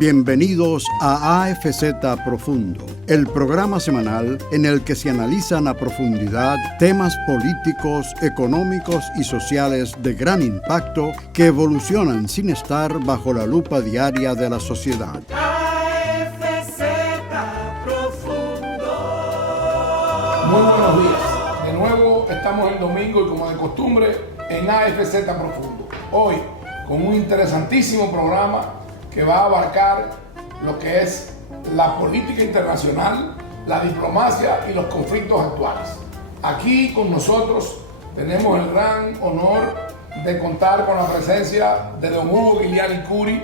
Bienvenidos a AFZ Profundo, el programa semanal en el que se analizan a profundidad temas políticos, económicos y sociales de gran impacto que evolucionan sin estar bajo la lupa diaria de la sociedad. AFZ Profundo. Muy buenos días. De nuevo estamos el domingo y como de costumbre en AFZ Profundo. Hoy con un interesantísimo programa que va a abarcar lo que es la política internacional, la diplomacia y los conflictos actuales. Aquí con nosotros tenemos el gran honor de contar con la presencia de don Hugo Giuliani Curi,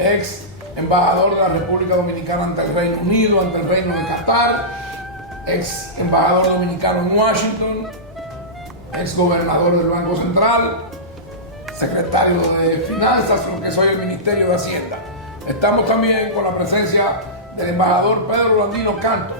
ex embajador de la República Dominicana ante el Reino Unido, ante el Reino de Qatar, ex embajador dominicano en Washington, ex gobernador del Banco Central, secretario de Finanzas, lo que soy el Ministerio de Hacienda. Estamos también con la presencia del embajador Pedro Landino Canto,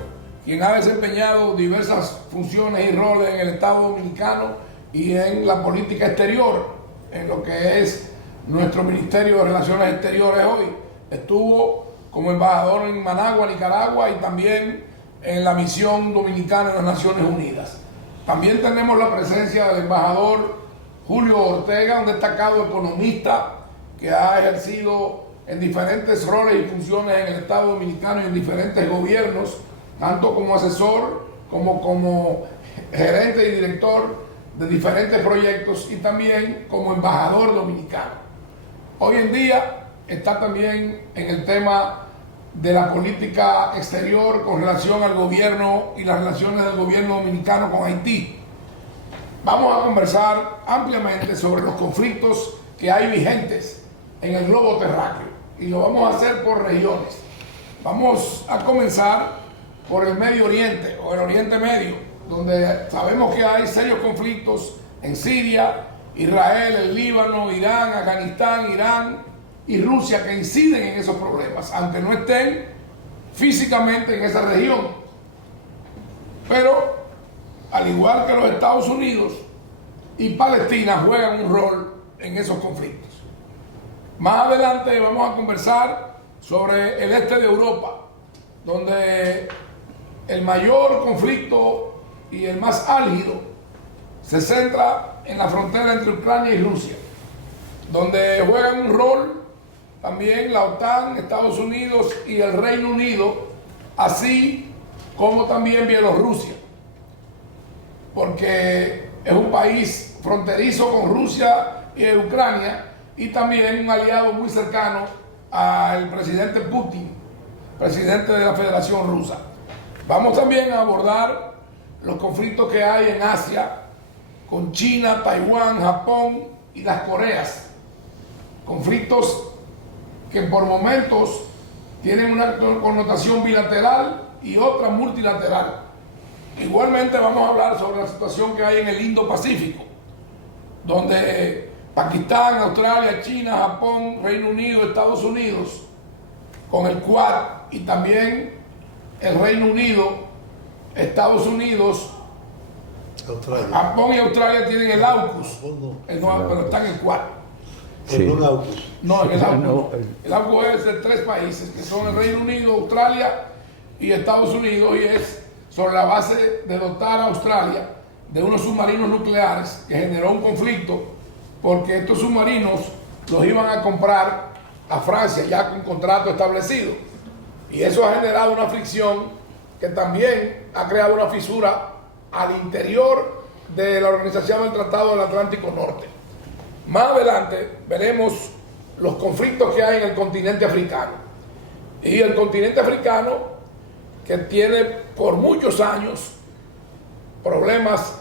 quien ha desempeñado diversas funciones y roles en el Estado Dominicano y en la política exterior, en lo que es nuestro Ministerio de Relaciones Exteriores hoy. Estuvo como embajador en Managua, Nicaragua, y también en la misión dominicana en las Naciones Unidas. También tenemos la presencia del embajador Julio Ortega, un destacado economista que ha ejercido en diferentes roles y funciones en el Estado Dominicano y en diferentes gobiernos, tanto como asesor como gerente y director de diferentes proyectos y también como embajador dominicano. Hoy en día está también en el tema de la política exterior con relación al gobierno y las relaciones del gobierno dominicano con Haití. Vamos a conversar ampliamente sobre los conflictos que hay vigentes en el globo terráqueo y lo vamos a hacer por regiones. Vamos a comenzar por el Medio Oriente o el Oriente Medio, donde sabemos que hay serios conflictos en Siria, Israel, el Líbano, Irán, Afganistán, Irán y Rusia, que inciden en esos problemas, aunque no estén físicamente en esa región. Pero al igual que los Estados Unidos y Palestina juegan un rol en esos conflictos. Más adelante vamos a conversar sobre el este de Europa, donde el mayor conflicto y el más álgido se centra en la frontera entre Ucrania y Rusia, donde juegan un rol también la OTAN, Estados Unidos y el Reino Unido, así como también Bielorrusia, porque es un país fronterizo con Rusia y Ucrania y también un aliado muy cercano al presidente Putin, presidente de la Federación Rusa. Vamos también a abordar los conflictos que hay en Asia con China, Taiwán, Japón y las Coreas. Conflictos que por momentos tienen una connotación bilateral y otra multilateral. Igualmente vamos a hablar sobre la situación que hay en el Indo-Pacífico, donde Pakistán, Australia, China, Japón, Reino Unido, Estados Unidos, con el Quad y también el Reino Unido, Estados Unidos, Australia. Japón y Australia tienen el AUKUS, pero están en el Quad. Sí. No, el AUKUS. El AUKUS es de 3 países, que son el Reino Unido, Australia y Estados Unidos, y es sobre la base de dotar a Australia de unos submarinos nucleares que generó un conflicto porque estos submarinos los iban a comprar a Francia ya con contrato establecido, y eso ha generado una fricción que también ha creado una fisura al interior de la Organización del Tratado del Atlántico Norte. Más adelante veremos los conflictos que hay en el continente africano, y el continente africano que tiene por muchos años problemas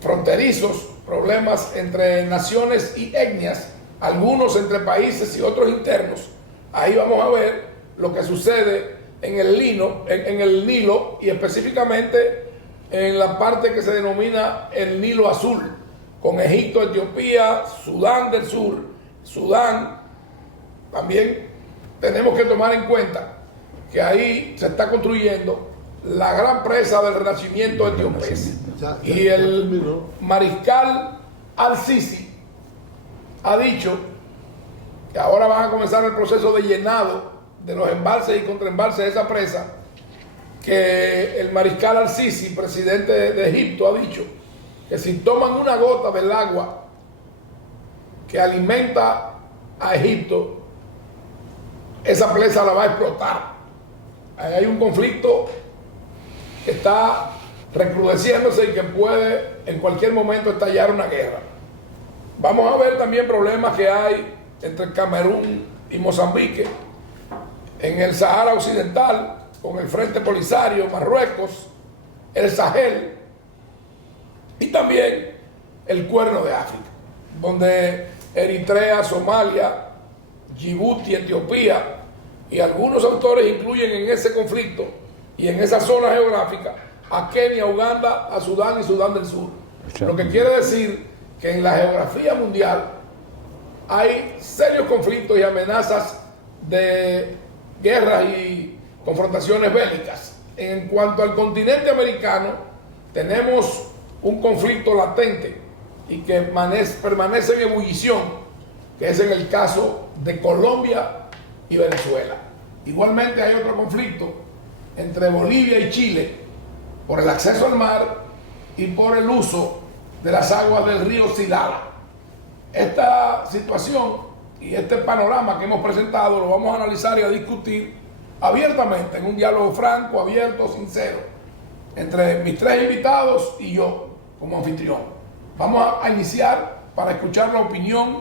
fronterizos, problemas entre naciones y etnias, algunos entre países y otros internos. Ahí vamos a ver lo que sucede en el Nilo y específicamente en la parte que se denomina el Nilo Azul, con Egipto, Etiopía, Sudán del Sur, Sudán. También tenemos que tomar en cuenta que ahí se está construyendo la gran presa del renacimiento etíopes. Y el mariscal al-Sisi ha dicho que ahora van a comenzar el proceso de llenado de los embalses y contraembalses de esa presa, que el mariscal al-Sisi, presidente de Egipto, ha dicho que si toman una gota del agua que alimenta a Egipto, esa presa la va a explotar. Ahí hay un conflicto que está recrudeciéndose y que puede en cualquier momento estallar una guerra. Vamos a ver también problemas que hay entre Camerún y Mozambique, en el Sahara Occidental, con el Frente Polisario, Marruecos, el Sahel y también el Cuerno de África, donde Eritrea, Somalia, Djibouti, Etiopía y algunos autores incluyen en ese conflicto y en esa zona geográfica a Kenia, Uganda, a Sudán y Sudán del Sur. Lo que quiere decir que en la geografía mundial hay serios conflictos y amenazas de guerras y confrontaciones bélicas. En cuanto al continente americano, tenemos un conflicto latente y que permanece en ebullición, que es en el caso de Colombia y Venezuela. Igualmente hay otro conflicto entre Bolivia y Chile por el acceso al mar y por el uso de las aguas del río Silala. Esta situación y este panorama que hemos presentado lo vamos a analizar y a discutir abiertamente, en un diálogo franco, abierto, sincero, entre mis tres invitados y yo como anfitrión. Vamos a iniciar para escuchar la opinión.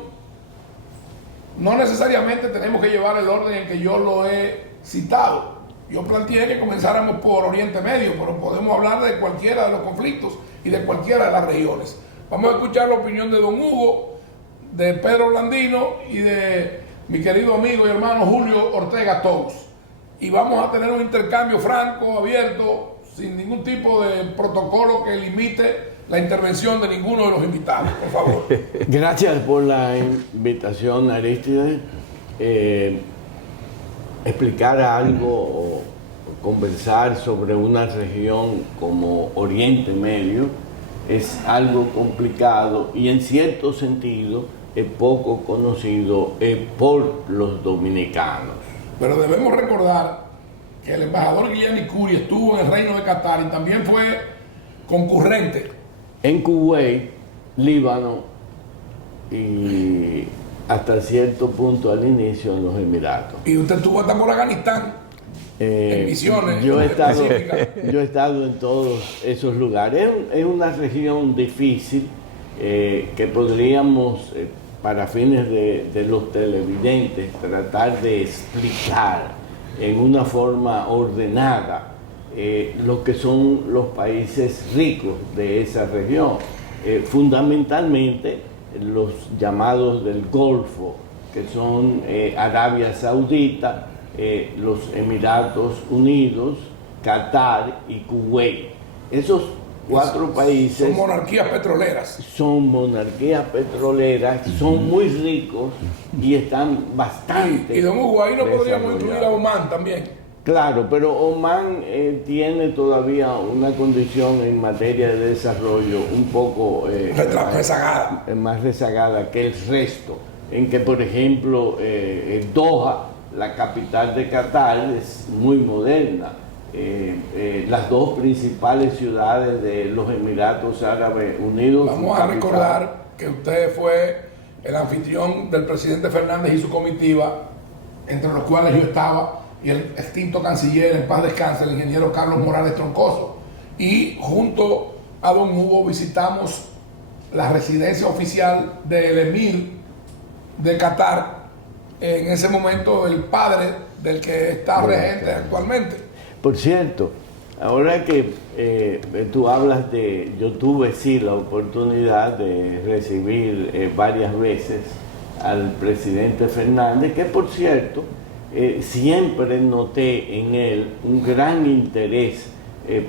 No necesariamente tenemos que llevar el orden en que yo lo he citado. Yo planteé que comenzáramos por Oriente Medio, pero podemos hablar de cualquiera de los conflictos y de cualquiera de las regiones. Vamos a escuchar la opinión de don Hugo, de Pedro Blandino y de mi querido amigo y hermano Julio Ortega Tous. Y vamos a tener un intercambio franco, abierto, sin ningún tipo de protocolo que limite la intervención de ninguno de los invitados, por favor. Gracias por la invitación, Aristides. Explicar algo o conversar sobre una región como Oriente Medio es algo complicado y en cierto sentido es poco conocido por los dominicanos. Pero debemos recordar que el embajador Guillermo Curi estuvo en el Reino de Qatar y también fue concurrente en Kuwait, Líbano y hasta cierto punto al inicio en los Emiratos. Y usted estuvo hasta por Afganistán, en misiones. Yo he estado en todos esos lugares. Es una región difícil que podríamos, para fines de los televidentes, tratar de explicar en una forma ordenada lo que son los países ricos de esa región. Fundamentalmente los llamados del Golfo, que son Arabia Saudita, los Emiratos Unidos, Qatar y Kuwait. Esos cuatro países son monarquías petroleras. Son monarquías petroleras, son muy ricos y están bastante. Y don Hugo, ahí no podríamos incluir a Omán también. Claro, pero Omán tiene todavía una condición en materia de desarrollo un poco más rezagada que el resto, en que, por ejemplo, Doha, la capital de Qatar, es muy moderna. Las dos principales ciudades de los Emiratos Árabes Unidos. Vamos a recordar que usted fue el anfitrión del presidente Fernández y su comitiva, entre los cuales yo estaba, y el extinto canciller, en paz descanse, el ingeniero Carlos Morales Troncoso. Y junto a don Hugo visitamos la residencia oficial del emir de Qatar, en ese momento el padre del que está regente actualmente. Por cierto, ahora que tú hablas yo tuve sí la oportunidad de recibir varias veces al presidente Fernández, que por cierto, siempre noté en él un gran interés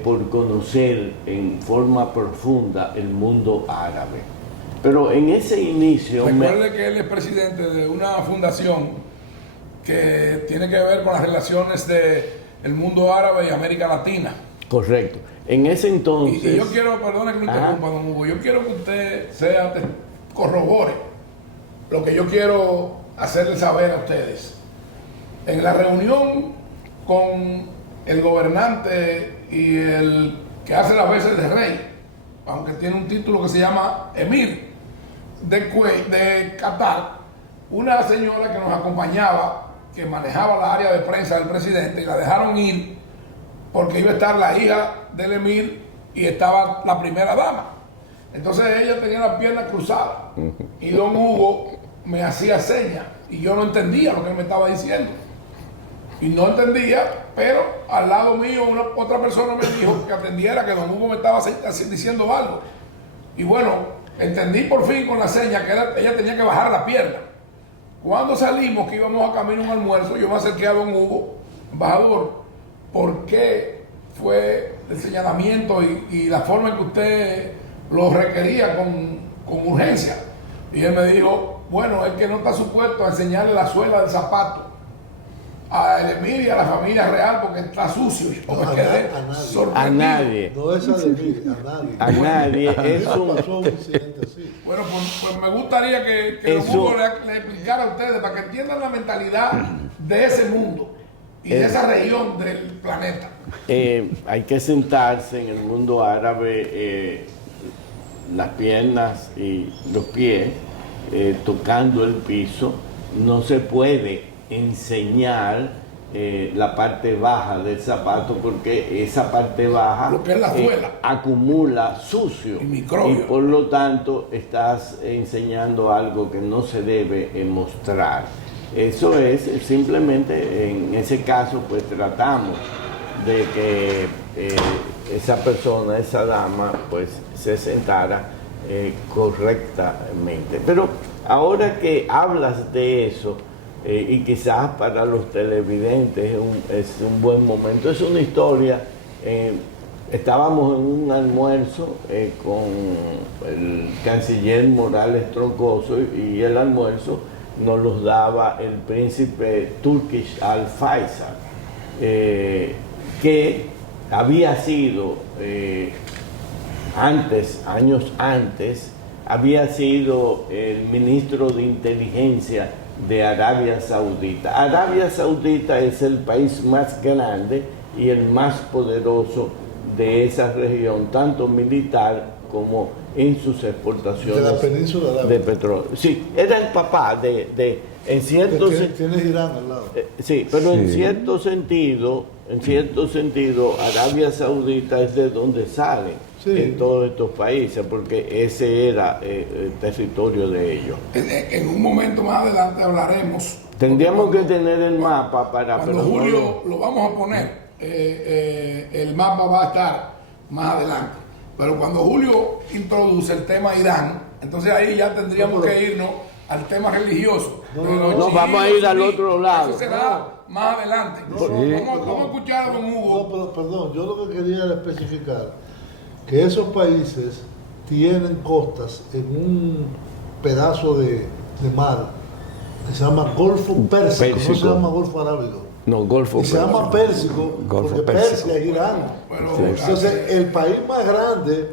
por conocer en forma profunda el mundo árabe. Pero en ese inicio... Recuerde que él es presidente de una fundación que tiene que ver con las relaciones del mundo árabe y América Latina. Correcto. En ese entonces... Y yo quiero, perdone que me interrumpa, don Hugo, yo quiero que usted corrobore lo que yo quiero hacerle saber a ustedes. En la reunión con el gobernante y el que hace las veces de rey, aunque tiene un título que se llama Emir de Qatar, una señora que nos acompañaba, que manejaba la área de prensa del presidente, y la dejaron ir porque iba a estar la hija del Emir y estaba la primera dama. Entonces ella tenía las piernas cruzadas y don Hugo me hacía señas y yo no entendía lo que él me estaba diciendo. Y no entendía, pero al lado mío otra persona me dijo que atendiera, que don Hugo me estaba diciendo algo. Y bueno, entendí por fin con la seña que ella tenía que bajar la pierna. Cuando salimos, que íbamos a camino a un almuerzo, yo me acerqué a don Hugo, embajador, ¿por qué fue el señalamiento y la forma en que usted lo requería con urgencia? Y él me dijo, bueno, es que no está supuesto a enseñarle la suela del zapato a el Emir y a la familia real porque está sucio. Yo me quedé sorprendido. A nadie. No es a Emir, a nadie. A nadie. Eso pasó un incidente así. Bueno, pues me gustaría que don Hugo le explicara a ustedes para que entiendan la mentalidad de ese mundo y de esa región del planeta. Hay que sentarse en el mundo árabe, las piernas y los pies tocando el piso. No se puede enseñar la parte baja del zapato porque esa parte baja, lo que es la suela, acumula sucio y microbios, y por lo tanto estás enseñando algo que no se debe mostrar. Eso es simplemente, en ese caso pues tratamos de que esa persona, esa dama pues se sentara correctamente. Pero ahora que hablas de eso, y quizás para los televidentes es un buen momento, es una historia. Estábamos en un almuerzo con el canciller Morales Troncoso y el almuerzo nos los daba el príncipe Turkish Al Faisal, que había sido años antes, había sido el ministro de inteligencia de Arabia Saudita. Arabia Saudita es el país más grande y el más poderoso de esa región, tanto militar como en sus exportaciones de la península arábiga de petróleo. Sí, era el papá en cierto tienes Irán al lado. sí, pero sí. En cierto sentido, Arabia Saudita es de donde salen en todos estos países, porque ese era el territorio de ellos. En un momento más adelante hablaremos. Tendríamos que tener el mapa para... Cuando Julio lo vamos a poner, el mapa va a estar más adelante. Pero cuando Julio introduce el tema Irán, entonces ahí ya tendríamos que irnos al tema religioso. No, vamos a ir al otro lado. Eso será más adelante. Vamos a escuchar a don Hugo. No, pero perdón, yo lo que quería era especificar que esos países tienen costas en un pedazo de mar que se llama Golfo Pérsico, no se llama Golfo Arábigo. No, Golfo Pérsico. Se llama Pérsico porque Persia es Irán. Entonces, el país más grande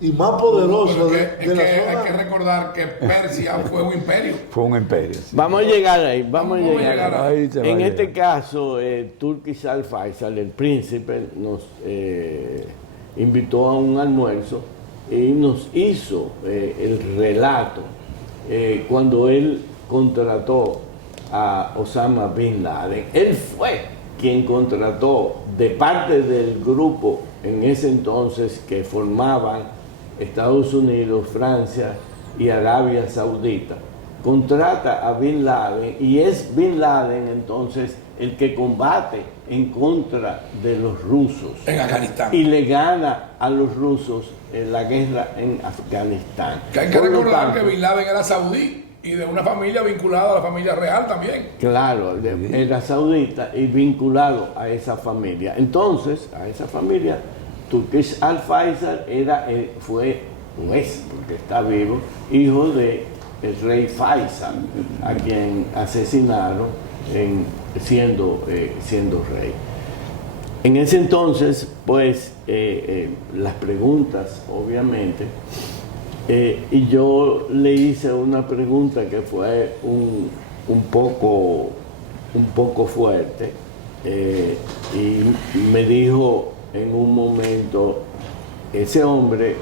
y más poderoso de la zona. Hay que recordar que Persia fue un imperio. Fue un imperio. Sí. Vamos a llegar ahí, vamos a llegar ahí. En este caso, Turkish Al Faisal, el príncipe, nos invitó a un almuerzo y nos hizo el relato cuando él contrató a Osama Bin Laden. Él fue quien contrató de parte del grupo en ese entonces que formaban Estados Unidos, Francia y Arabia Saudita. Contrata a Bin Laden y es Bin Laden entonces el que combate en contra de los rusos en Afganistán y le gana a los rusos en la guerra en Afganistán. Que hay que recordar que Bin Laden era saudí y de una familia vinculada a la familia real también. Claro, era saudita y vinculado a esa familia. Entonces, a esa familia, Turkish Al Faisal fue, porque está vivo, hijo de el rey Faisal, a quien asesinaron siendo rey. En ese entonces, pues, las preguntas, obviamente, y yo le hice una pregunta que fue un poco un poco fuerte, y me dijo en un momento, ese hombre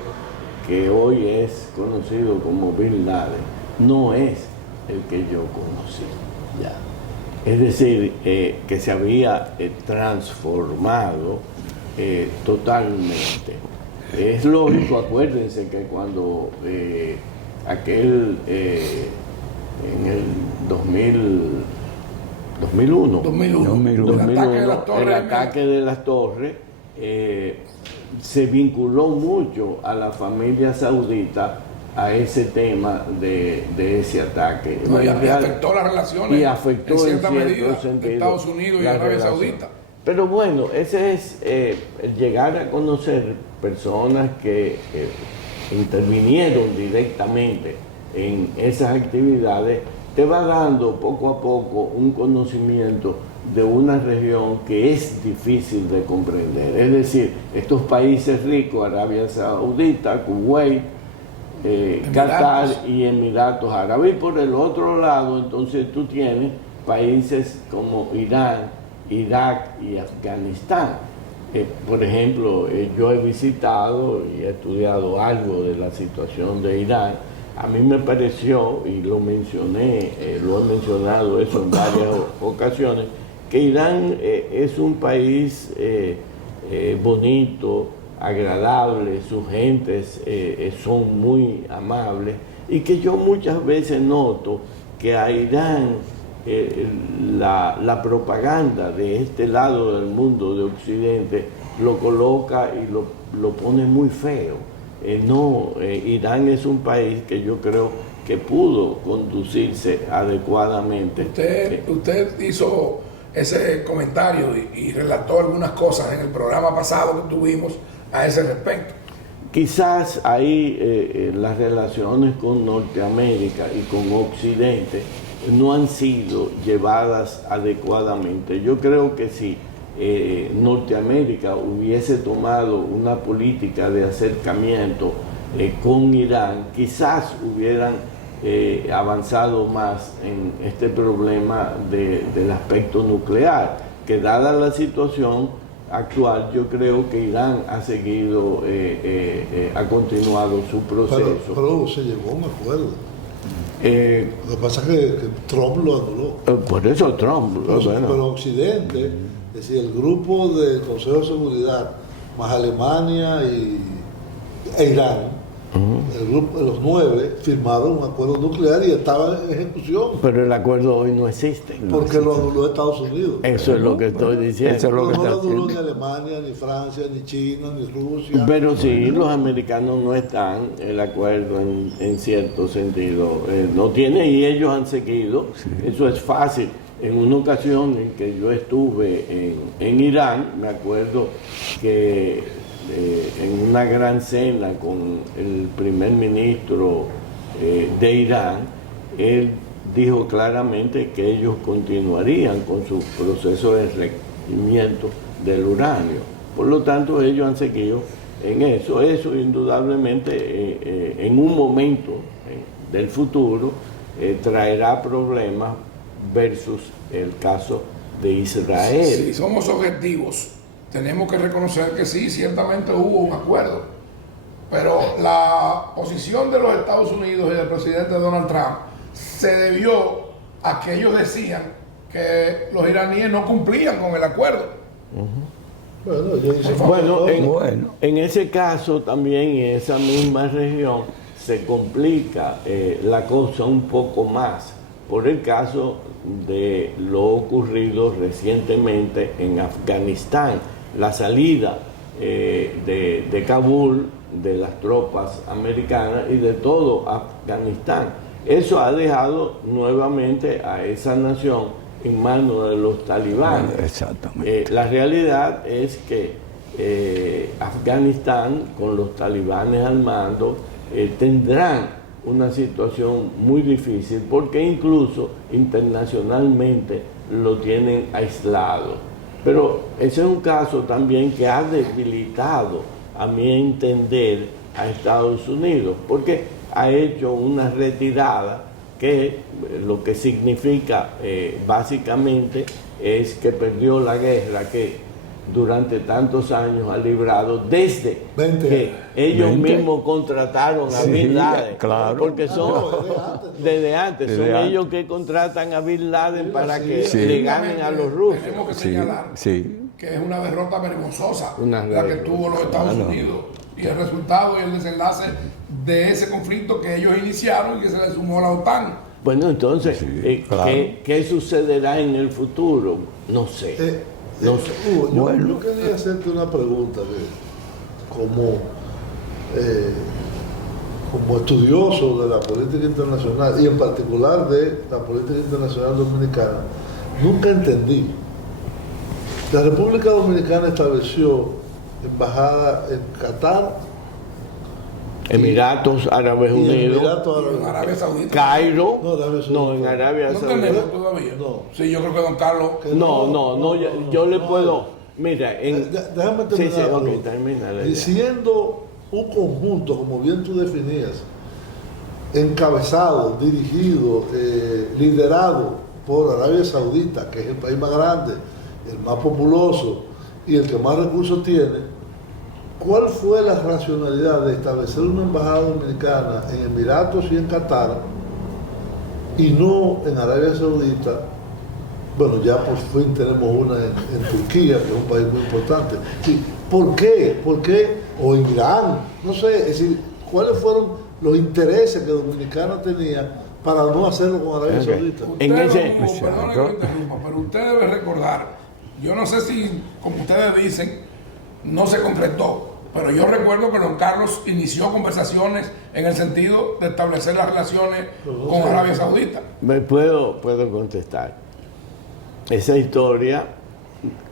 que hoy es conocido como Bin Laden no es el que yo conocí. Ya. Es decir, que se había transformado totalmente. Es lógico, acuérdense que cuando en el 2001, el ataque de las torres, se vinculó mucho a la familia saudita a ese tema de ese ataque. No, y afectó las relaciones, y afectó en cierta medida, sentido, Estados Unidos y Arabia Saudita. Pero bueno, ese es el llegar a conocer personas que intervinieron directamente en esas actividades, te va dando poco a poco un conocimiento de una región que es difícil de comprender. Es decir, estos países ricos, Arabia Saudita, Kuwait, Qatar y Emiratos Árabes. Y por el otro lado, entonces tú tienes países como Irán, Irak y Afganistán. Por ejemplo, yo he visitado y he estudiado algo de la situación de Irán. A mí me pareció, y lo mencioné, lo he mencionado eso en varias ocasiones, que Irán es un país bonito, agradable, sus gentes son muy amables, y que yo muchas veces noto que a Irán la propaganda de este lado del mundo, de Occidente, lo coloca y lo pone muy feo. Irán es un país que yo creo que pudo conducirse adecuadamente. Usted hizo ese comentario y relató algunas cosas en el programa pasado que tuvimos a ese respecto. Quizás ahí las relaciones con Norteamérica y con Occidente no han sido llevadas adecuadamente. Yo creo que si Norteamérica hubiese tomado una política de acercamiento con Irán, quizás hubieran avanzado más en este problema del aspecto nuclear, que dada la situación actual, yo creo que Irán ha seguido, ha continuado su proceso. Pero se llegó a un acuerdo. Lo que pasa es que Trump lo anuló. Por eso Trump. Pero Occidente, es decir, el grupo del Consejo de Seguridad, más Alemania e Irán, el grupo de los 9 firmaron un acuerdo nuclear y estaba en ejecución. Pero el acuerdo hoy no existe. Porque lo anuló Estados Unidos. Eso es lo que estoy diciendo. Eso es lo que no lo anuló ni Alemania, ni Francia, ni China, ni Rusia. Pero sí, los americanos no están en el acuerdo en cierto sentido. No tiene, y ellos han seguido. Sí. Eso es fácil. En una ocasión en que yo estuve en Irán, me acuerdo que en una gran cena con el primer ministro de Irán, él dijo claramente que ellos continuarían con su proceso de enriquecimiento del uranio. Por lo tanto, ellos han seguido en eso. Eso indudablemente en un momento del futuro traerá problemas versus el caso de Israel. Si somos objetivos, tenemos que reconocer que sí, ciertamente hubo un acuerdo, pero la posición de los Estados Unidos y del presidente Donald Trump se debió a que ellos decían que los iraníes no cumplían con el acuerdo. En ese caso también, en esa misma región, se complica la cosa un poco más por el caso de lo ocurrido recientemente en Afganistán. La salida de Kabul, de las tropas americanas y de todo Afganistán. Eso ha dejado nuevamente a esa nación en manos de los talibanes. Exactamente. La realidad es que Afganistán, con los talibanes al mando, tendrán una situación muy difícil, porque incluso internacionalmente lo tienen aislado. Pero ese es un caso también que ha debilitado, a mi entender, a Estados Unidos, porque ha hecho una retirada que lo que significa básicamente es que perdió la guerra que durante tantos años ha librado desde 20 que años. ellos 20. mismos contrataron a Sí, Bin Laden, claro. porque son desde antes, son Desde ellos antes. que contratan a Bin Laden Sí, para sí. que Sí. le ganen a los rusos. Tenemos que Sí, señalar sí. que es una derrota vergonzosa Una la que derrota. tuvo los Estados Claro. Unidos, y el resultado y el desenlace de ese conflicto que ellos iniciaron y que se le sumó la OTAN. Bueno, entonces, Sí, claro. ¿qué sucederá en el futuro? No sé. No sé. Hugo, yo, Bueno. yo quería hacerte una pregunta que, como estudioso de la política internacional y en particular de la política internacional dominicana, nunca entendí. La República Dominicana estableció embajada en Qatar, Emiratos Árabes y en Unidos, Emiratos En Árabes Arabia Saudita. Cairo, No, Arabia Saudita. no, en Arabia ¿No Saudita. tenemos todavía? No. Sí, yo creo que don Carlos. Que No, yo le no. puedo. Mira, Déjame terminar. Sí, la ok, pregunta. termínala ya. Diciendo un conjunto, como bien tú definías, encabezado, dirigido, liderado por Arabia Saudita, que es el país más grande, el más populoso y el que más recursos tiene, ¿cuál fue la racionalidad de establecer una embajada dominicana en Emiratos y en Qatar y no en Arabia Saudita? Bueno, ya por fin tenemos una en Turquía, que es un país muy importante. Sí, ¿por qué? ¿Por qué? O en Irán, no sé, es decir, ¿cuáles fueron los intereses que Dominicana tenía para no hacerlo con Arabia Ok. Saudita? Usted, En ese- don Hugo, perdone que lo interrumpa, pero usted debe recordar, yo no sé si, como ustedes dicen, no se concretó, pero yo recuerdo que don Carlos inició conversaciones en el sentido de establecer las relaciones con Arabia Saudita. Me puedo contestar. Esa historia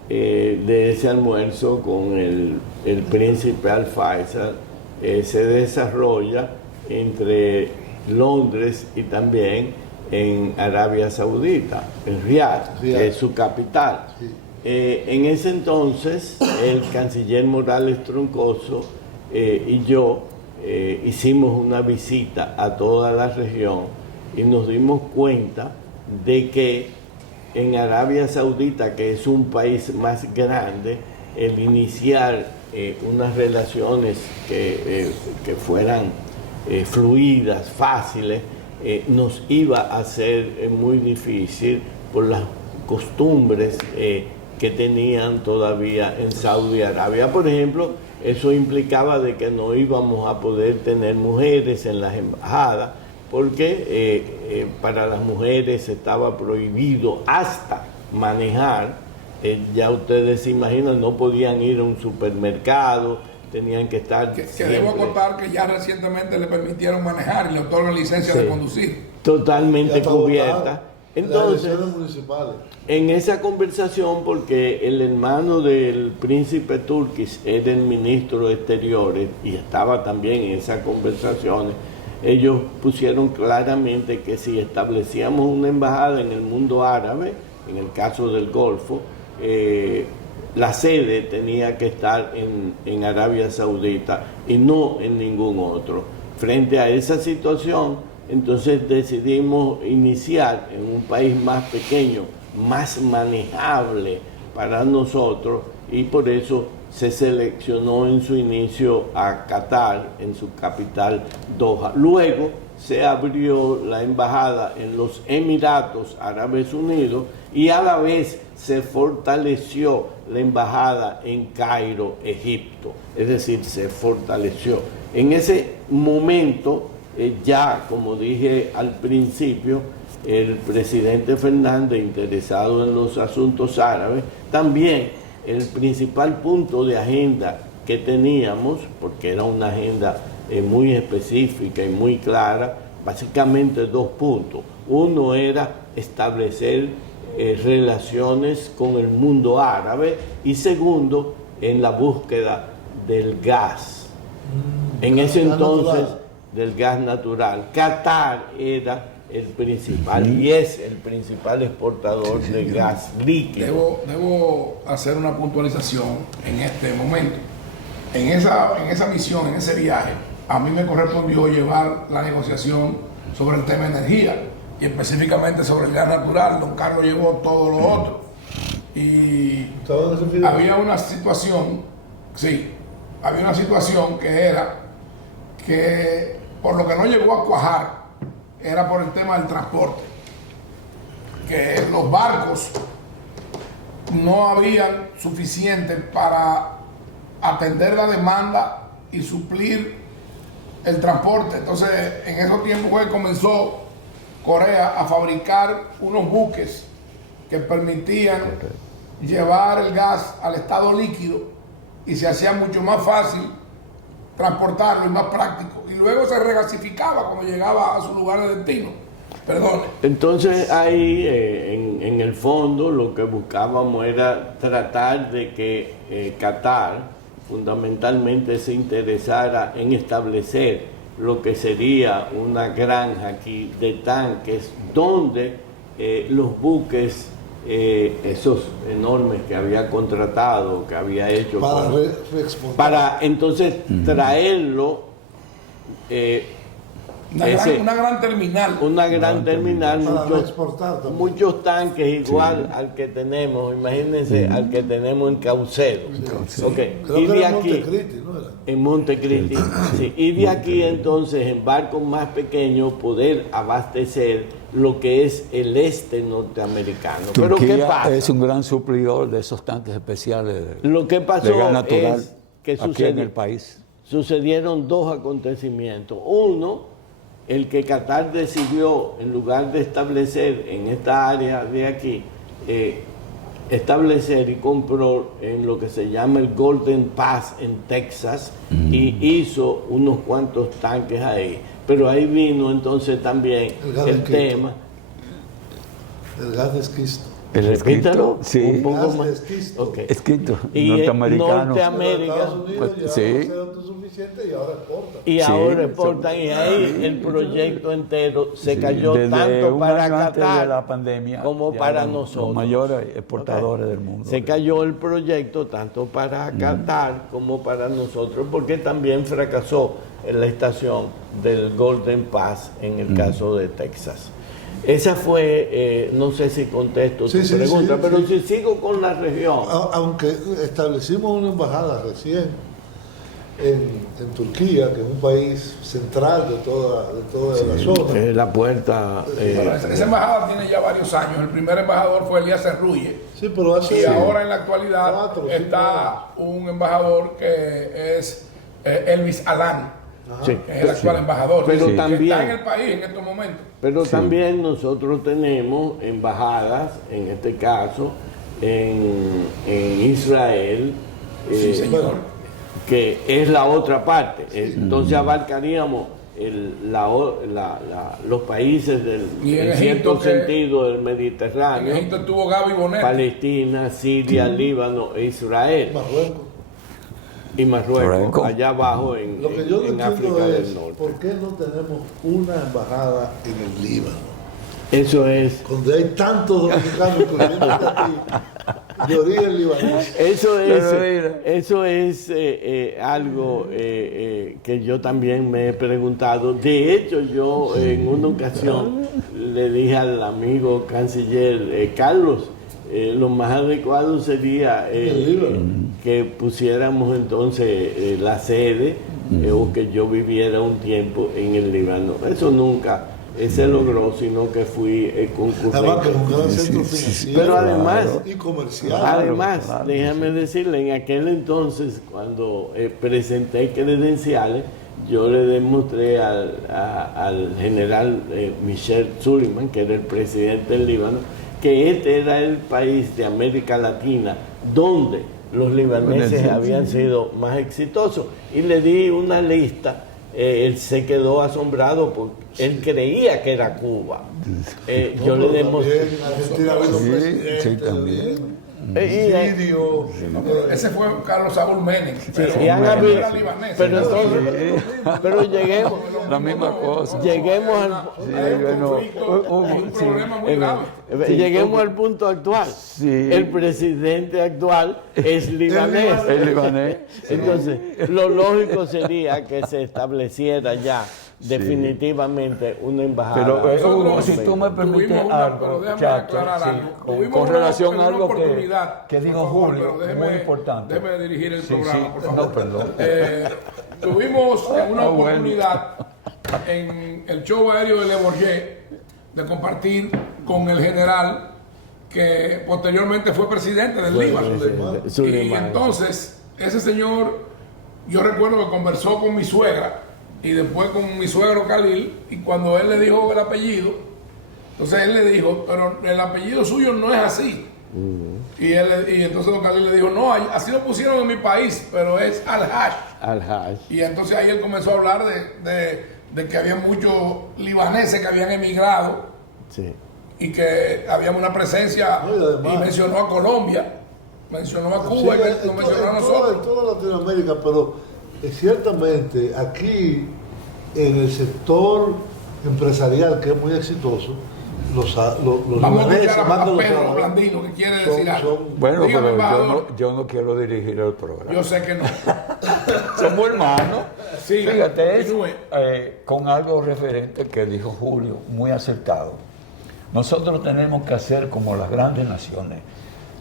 de ese almuerzo con el príncipe Al Faisal se desarrolla entre Londres y también en Arabia Saudita, en Riad, que es su capital. Sí. En ese entonces, el canciller Morales Troncoso y yo hicimos una visita a toda la región y nos dimos cuenta de que en Arabia Saudita, que es un país más grande, el iniciar unas relaciones que fueran fluidas, fáciles, nos iba a ser muy difícil por las costumbres que tenían todavía en Saudi Arabia. Por ejemplo, eso implicaba de que no íbamos a poder tener mujeres en las embajadas, porque para las mujeres estaba prohibido hasta manejar. Ya ustedes se imaginan, no podían ir a un supermercado, tenían que estar Que siempre debo acotar que ya recientemente le permitieron manejar y le otorgan licencia Sí. de conducir. totalmente Ya está cubierta. votado. Entonces, Las elecciones municipales. en esa conversación, porque el hermano del príncipe Turkish era el ministro de Exteriores y estaba también en esas conversaciones, ellos pusieron claramente que si establecíamos una embajada en el mundo árabe, en el caso del Golfo, la sede tenía que estar en Arabia Saudita y no en ningún otro. Frente a esa situación, entonces decidimos iniciar en un país más pequeño, más manejable para nosotros, y por eso se seleccionó en su inicio a Qatar, en su capital Doha. Luego se abrió la embajada en los Emiratos Árabes Unidos y a la vez se fortaleció la embajada en Cairo, Egipto. Es decir, se fortaleció. En ese momento, ya como dije al principio, el presidente Fernández, interesado en los asuntos árabes, también el principal punto de agenda que teníamos, porque era una agenda muy específica y muy clara, básicamente dos puntos. Uno era establecer relaciones con el mundo árabe y segundo, en la búsqueda del gas. En ese gas entonces, natural. del gas natural. Qatar era el principal y es el principal exportador de gas líquido. Debo hacer una puntualización en este momento. En esa misión, en ese viaje, a mí me correspondió llevar la negociación sobre el tema de energía. y específicamente sobre el gas natural. Don Carlos llevó todo lo otro. Y había una situación, había una situación que era que por lo que no llegó a cuajar era por el tema del transporte, que los barcos no habían suficientes para atender la demanda y suplir el transporte. Entonces, en esos tiempos fue que comenzó Corea a fabricar unos buques que permitían llevar el gas al estado líquido y se hacía mucho más fácil transportarlo y más práctico. Y luego se regasificaba cuando llegaba a su lugar de destino. Perdone. Entonces ahí en el fondo lo que buscábamos era tratar de que Qatar fundamentalmente se interesara en establecer lo que sería una granja aquí de tanques donde los buques esos enormes que había contratado, que había hecho para entonces traerlo una gran terminal. Una gran terminal, muchos tanques igual al que tenemos, imagínense al que tenemos en Caucedo. Okay. Y de aquí, en Montecristi, sí. Y de aquí entonces en barcos más pequeños poder abastecer lo que es el este norteamericano. Turquía, pero ¿qué pasa? Es un gran suplidor de esos tanques especiales lo que pasó de gas natural es que aquí en el país. Sucedieron dos acontecimientos. Uno, el que Qatar decidió, en lugar de establecer en esta área de aquí, establecer y compró en lo que se llama el Golden Pass en Texas y hizo unos cuantos tanques ahí. Pero ahí vino entonces también el tema. El gas de esquisto. Repítalo, sí. un poco más. Okay. Escrito, y norteamericano. Norteamérica. Sí. Y ahora exportan, y ahí el proyecto entero se cayó tanto para Qatar de la pandemia, como para nosotros. Los mayores exportadores del mundo. Se cayó el proyecto tanto para Qatar como para nosotros, porque también fracasó en la estación del Golden Pass en el caso de Texas. Esa fue, no sé si contesto tu pregunta, pero si sigo con la región. Aunque establecimos una embajada recién en Turquía, que es un país central de toda la zona. Es la puerta. Esa embajada tiene ya varios años. El primer embajador fue Elías Cerrulle. Sí, pero y ahora en la actualidad está un embajador que es Elvis Alán. Sí, que es el actual embajador, pero que también está en el país en estos momentos. Pero también nosotros tenemos embajadas, en este caso, en Israel, señor, que es la otra parte. Entonces abarcaríamos los países en cierto sentido del Mediterráneo. En Egipto estuvo Gaby Bonet. Palestina, Siria, Líbano e Israel. Y Marruecos, allá abajo en África del Norte. ¿Por qué no tenemos una embajada en el Líbano? Eso es. Donde hay tantos dominicanos de origen libanés. Eso es algo que yo también me he preguntado. De hecho, yo en una ocasión le dije al amigo canciller Carlos, lo más adecuado sería que pusiéramos entonces la sede o que yo viviera un tiempo en el Líbano. Eso nunca se logró, sino que fui concurrente. Además que es un gran centro financiero. Pero además, y comercial. Además, déjame decirle, en aquel entonces, cuando presenté credenciales, yo le demostré al general Michel Suleiman, que era el presidente del Líbano, que este era el país de América Latina donde los libaneses habían sido más exitosos. Y le di una lista. Él se quedó asombrado porque él creía que era Cuba. Yo le demostré. Sí, también. Ese fue Carlos Saúl Menem. Pero lleguemos. La misma cosa. Lleguemos al punto actual. Sí. El presidente actual es libanés. El libanés. Entonces, lo lógico sería que se estableciera ya definitivamente una embajada. Pero Hugo, si Nosotros tú me permites pero algo, déjame Chato, aclarar sí, algo. con Tuvimos relación una a algo oportunidad, que dijo por favor, Julio, pero muy importante. Déjeme dirigir el Sí, programa, sí, por favor. no, perdón. Tuvimos una Ah, bueno. oportunidad en el show aéreo de Le Bourget de compartir con el general que posteriormente fue presidente del Líbano. Y Suleiman. entonces, ese señor, yo recuerdo que conversó con mi suegra y después con mi suegro Khalil, y cuando él le dijo el apellido, entonces él le dijo, pero el apellido suyo no es así. Y entonces don Khalil le dijo, no, así lo pusieron en mi país, pero es Al-Haj. Al-Haj. Y entonces ahí él comenzó a hablar de que había muchos libaneses que habían emigrado Sí. y que había una presencia, No, y además- y mencionó a Colombia, mencionó a Cuba, Sí, y nos mencionó a nosotros. en toda Latinoamérica, pero ciertamente aquí en el sector empresarial, que es muy exitoso, los Vamos a libaneses, escuchar más a que los Pedro árabes, Blandino, que quiere decir algo. Bueno, Dígame, pero embajador. yo no quiero dirigir el programa. Yo sé que no. Somos hermanos. Sí, Fíjate, continúe. con algo referente que dijo Julio, muy acertado. Nosotros tenemos que hacer como las grandes naciones,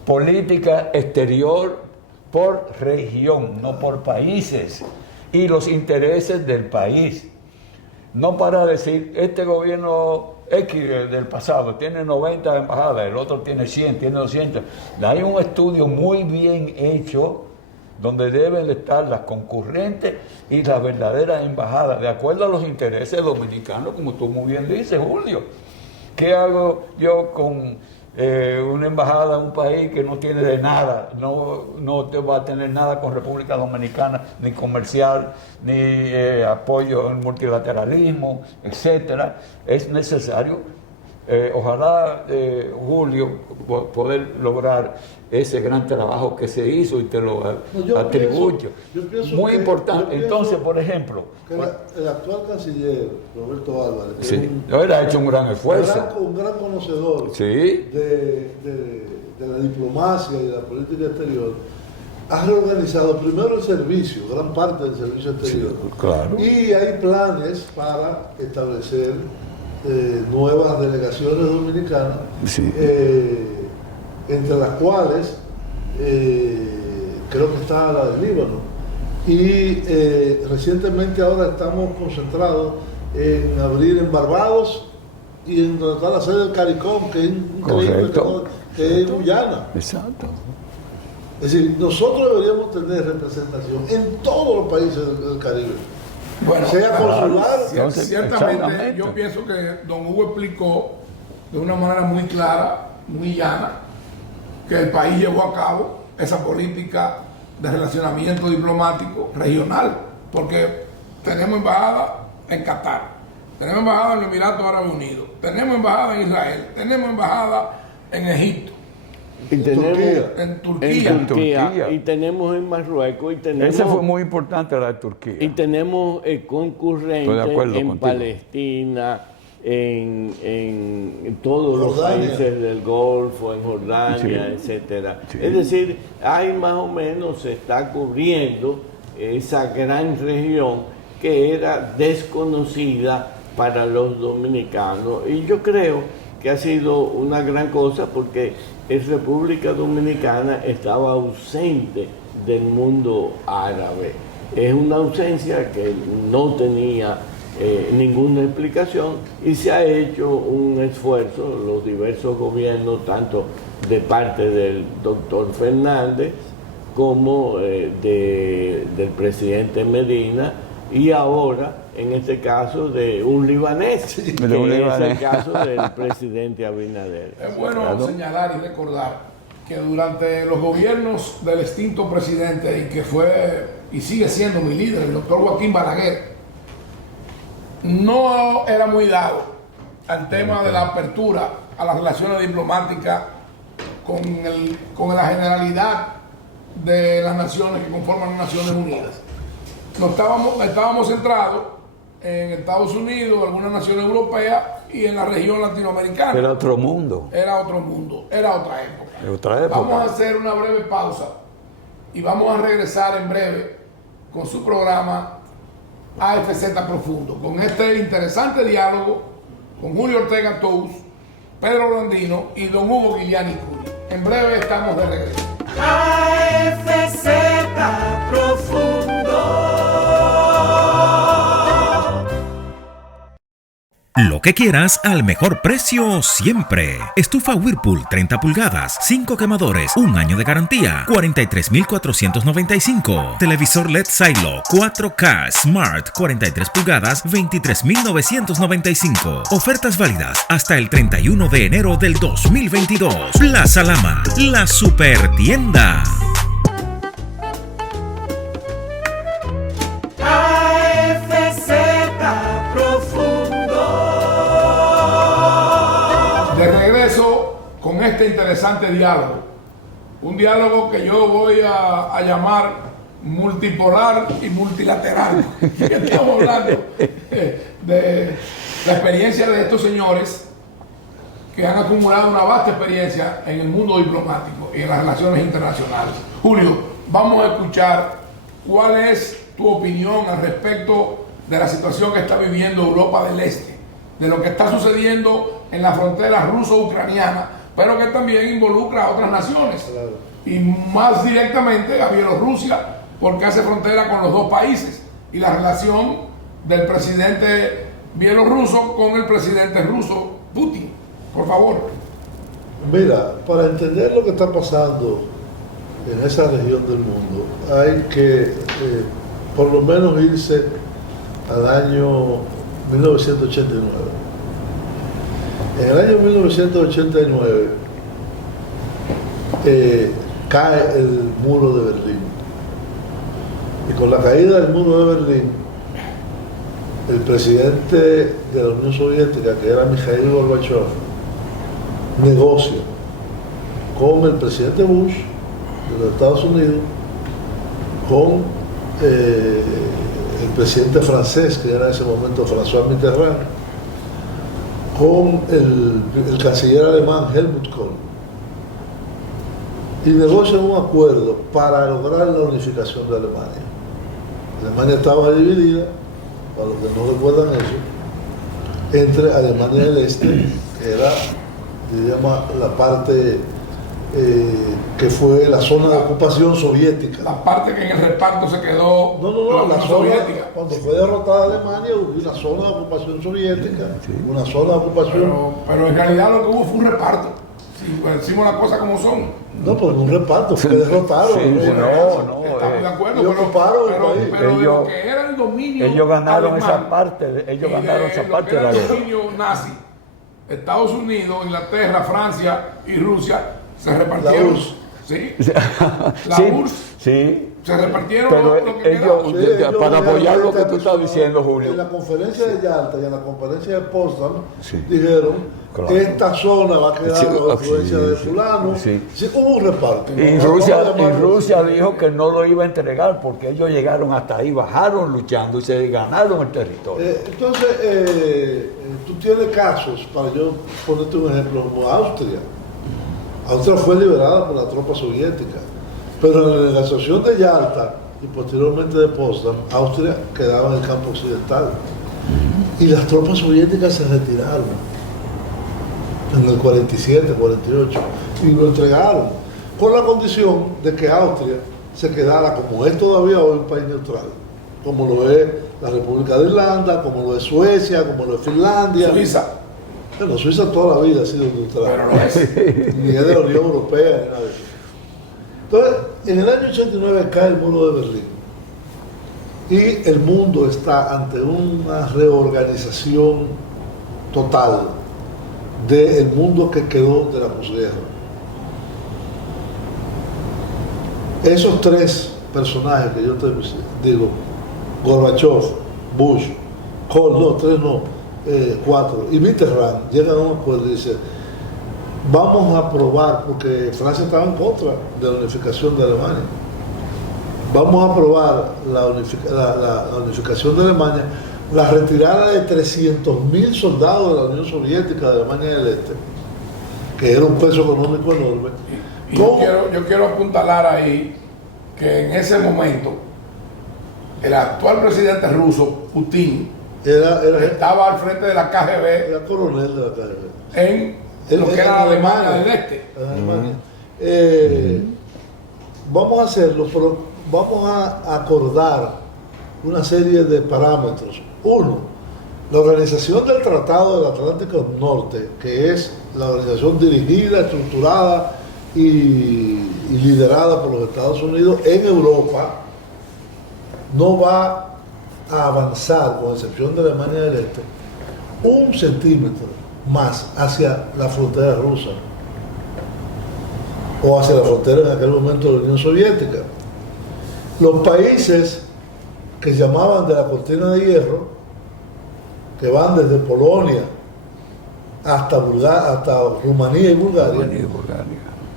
política exterior por región, no por países, y los intereses del país. No para decir, este gobierno X del pasado tiene 90 embajadas, el otro tiene 100, tiene 200. Hay un estudio muy bien hecho donde deben estar las concurrentes y las verdaderas embajadas, de acuerdo a los intereses dominicanos, como tú muy bien dices, Julio. ¿Qué hago yo con una embajada en un país que no tiene de nada? No te va a tener nada con República Dominicana, ni comercial, ni apoyo al multilateralismo, etcétera. Es necesario, ojalá, Julio, poder lograr ese gran trabajo que se hizo y te lo yo atribuyo. pienso Muy que- importante. yo pienso Entonces, por ejemplo, que el actual canciller, Roberto Álvarez, que sí, es él ha hecho un gran esfuerzo. un gran conocedor Sí. de la diplomacia y de la política exterior, ha reorganizado primero el servicio, gran parte del servicio exterior. Claro. Y hay planes para establecer nuevas delegaciones dominicanas, Sí. entre las cuales creo que está la del Líbano. Y recientemente ahora estamos concentrados en abrir en Barbados y en donde está la sede del CARICOM, que es increíble, Correcto. que es en Guyana. Exacto. Es decir, nosotros deberíamos tener representación en todos los países del Caribe. Bueno, Sea consular, Entonces, ciertamente, exactamente. yo pienso que don Hugo explicó de una manera muy clara, muy llana, que el país llevó a cabo esa política de relacionamiento diplomático regional, porque tenemos embajada en Qatar, tenemos embajada en los Emiratos Árabes Unidos, tenemos embajada en Israel, tenemos embajada en Egipto, Y tenemos en Turquía. en Turquía, Turquía. y tenemos en Marruecos, y tenemos, Esa fue muy importante, la de Turquía. y tenemos Estoy de concurrentes acuerdo en contigo. Palestina, en todos los Jordania. países del Golfo, en Jordania, Sí. etcétera. Sí. Es decir, hay más o menos, se está cubriendo esa gran región que era desconocida para los dominicanos. Y yo creo que ha sido una gran cosa porque República Dominicana estaba ausente del mundo árabe. Es una ausencia que no tenía ninguna explicación y se ha hecho un esfuerzo, los diversos gobiernos, tanto de parte del doctor Fernández como del presidente Medina y ahora, en este caso, de un libanés, que De un es libanés. el caso del presidente Abinader. Es bueno Claro. señalar y recordar que durante los gobiernos del extinto presidente y que fue y sigue siendo mi líder, el doctor Joaquín Balaguer, no era muy dado al tema de la apertura a las relaciones diplomáticas con la generalidad de las naciones que conforman las Naciones Unidas. Estábamos centrados en Estados Unidos, algunas naciones europeas y en la región latinoamericana. Era otro mundo. Era otro mundo, era otra época. Era otra época. Vamos a hacer una breve pausa y vamos a regresar en breve con su programa AFZ Profundo, con este interesante diálogo con Julio Ortega Tous, Pedro Blandino y don Hugo Guiliani Cruz. En breve estamos de regreso. AFZ Profundo. Lo que quieras al mejor precio siempre. Estufa Whirlpool 30 pulgadas, 5 quemadores, 1 año de garantía, 43,495. Televisor LED Silo 4K Smart 43 pulgadas, 23,995. Ofertas válidas hasta el 31 de enero del 2022. Plaza Lama, la super tienda. AFZ Profundo. De regreso con este interesante diálogo. Un diálogo que yo voy a llamar multipolar y multilateral. Estamos hablando de la experiencia de estos señores que han acumulado una vasta experiencia en el mundo diplomático y en las relaciones internacionales. Julio, vamos a escuchar cuál es tu opinión al respecto de la situación que está viviendo Europa del Este, de lo que está sucediendo en la frontera ruso-ucraniana, pero que también involucra a otras naciones, Claro. y más directamente a Bielorrusia, porque hace frontera con los dos países, y la relación del presidente bielorruso con el presidente ruso Putin. Por favor. Mira, para entender lo que está pasando en esa región del mundo, hay que por lo menos irse al año 1989. En el año 1989 cae el muro de Berlín. Y con la caída del muro de Berlín, el presidente de la Unión Soviética, que era Mikhail Gorbachev, negocia con el presidente Bush de los Estados Unidos, con el presidente francés, que era en ese momento François Mitterrand, con el canciller alemán Helmut Kohl, y negocian un acuerdo para lograr la unificación de Alemania. Alemania estaba dividida, para los que no recuerdan eso, entre Alemania del Este, que era, digamos, la parte que fue la zona de ocupación soviética. La parte que en el reparto se quedó No, la la Unión zona, Soviética. cuando fue derrotada Alemania, hubo una zona de ocupación soviética, una zona de ocupación. Pero en realidad lo que hubo fue un reparto. Si decimos las cosas como son. No, pues un reparto, fue derrotaron. Sí, ¿no? Estamos de acuerdo, ellos ocuparon el pero país. de Ellos- lo que era el dominio Ellos ganaron alemán esa parte, ellos y ganaron esa lo parte que de era la el guerra. dominio nazi, Estados Unidos, Inglaterra, Francia y Rusia se repartieron. La URSS. Sí, la Sí, URSS sí, se repartieron pero lo que ellos, quedaba. Sí, para ellos apoyar lo que realmente tú estás diciendo, En Julio. la conferencia de Yalta y en la conferencia de Potsdam Sí. dijeron Claro. esta zona va a quedar Sí, bajo influencia de sí, fulano. sí. Sí, hubo un reparto. Y Vamos a llamarlo Rusia así. dijo que no lo iba a entregar porque ellos llegaron hasta ahí, bajaron luchando y se ganaron el territorio. Entonces, tú tienes casos, para yo ponerte un ejemplo, como Austria. Austria fue liberada por la tropa soviética, pero en la negociación de Yalta y posteriormente de Potsdam, Austria quedaba en el campo occidental. Y las tropas soviéticas se retiraron en el 47, 48, y lo entregaron, con la condición de que Austria se quedara, como es todavía hoy, un país neutral, como lo es la República de Irlanda, como lo es Suecia, como lo es Finlandia. Suiza. Bueno, Suiza toda la vida ha sido neutral. Pero no es. Ni es de la Unión Europea, ni nada de eso. Entonces, en el año 89 cae el muro de Berlín. Y el mundo está ante una reorganización total del mundo que quedó de la posguerra. Esos tres personajes que yo te digo, Gorbachev, Bush, Kohl, no, tres no, cuatro, y Mitterrand, llegan a un acuerdo y dicen, vamos a aprobar, porque Francia estaba en contra de la unificación de Alemania, vamos a aprobar la unificación de Alemania, la retirada de 300.000 soldados de la Unión Soviética, de Alemania del Este, que era un peso económico enorme. Y yo quiero apuntalar ahí que en ese momento el actual presidente ruso, Putin, Era estaba al frente de la KGB coronel de la KGB. en lo que era la Alemania del Este. Vamos a hacerlo, pero vamos a acordar una serie de parámetros. Uno, la organización del Tratado del Atlántico Norte, que es la organización dirigida, estructurada y liderada por los Estados Unidos en Europa, no va a avanzar, con excepción de Alemania del Este, 1 centímetro más hacia la frontera rusa o hacia la frontera en aquel momento de la Unión Soviética. Los países que llamaban de la cortina de hierro, que van desde Polonia hasta Rumanía y Bulgaria,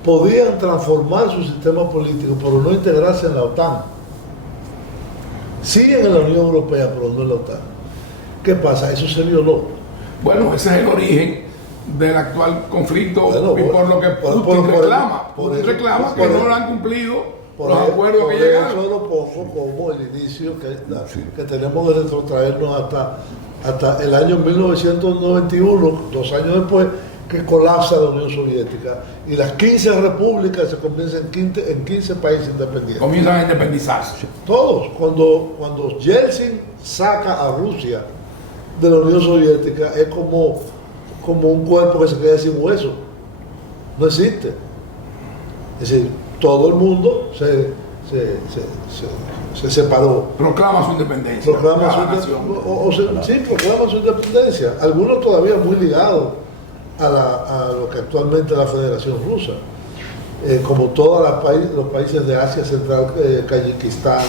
podían transformar su sistema político, pero no integrarse en la OTAN. Siguen en la Unión Europea, pero no en la OTAN. ¿Qué pasa? Eso se violó. Bueno, ese es el origen del actual conflicto, Bueno, y por lo que Putin reclama. Putin reclama que no han cumplido los acuerdos que llegaron. Por eso lo pongo como el inicio que tenemos que retrotraernos hasta el año 1991, 2 años después, que colapsa la Unión Soviética y las 15 repúblicas se convierten en 15 países independientes. Comienzan a independizarse. Todos. Cuando Yeltsin saca a Rusia de la Unión Soviética, es como un cuerpo que se queda sin hueso. No existe. Es decir, todo el mundo se separó. Proclama su independencia. Proclama su independencia. Algunos todavía muy ligados a lo que actualmente es la Federación Rusa. Como todos los países de Asia Central, Kazajistán,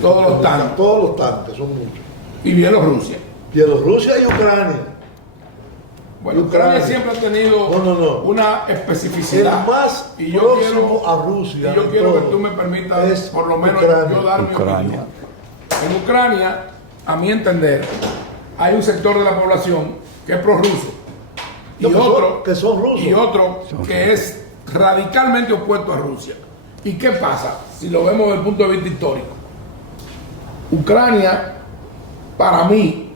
todos los tanques, son muchos. Y Bielorrusia. Bielorrusia y Ucrania. Bueno, Ucrania siempre ha tenido una especificidad. El más y yo próximo a Rusia. Y yo quiero que tú me permitas, por lo menos, yo dar mi opinión. En Ucrania, a mi entender, hay un sector de la población que es prorruso. Y otro que son rusos. Y otro que es radicalmente opuesto a Rusia. ¿Y qué pasa? Si lo vemos desde el punto de vista histórico. Ucrania, para mí,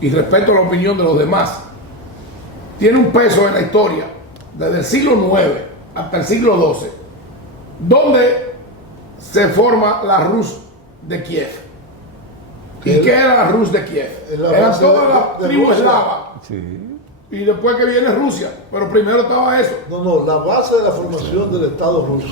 y respeto la opinión de los demás, tiene un peso en la historia desde el siglo IX hasta el siglo XII, donde se forma la Rus de Kiev. ¿Y qué era la Rus de Kiev? Eran todas las tribus eslavas. Sí. Y después que viene Rusia, pero primero estaba eso. No, la base de la formación del Estado ruso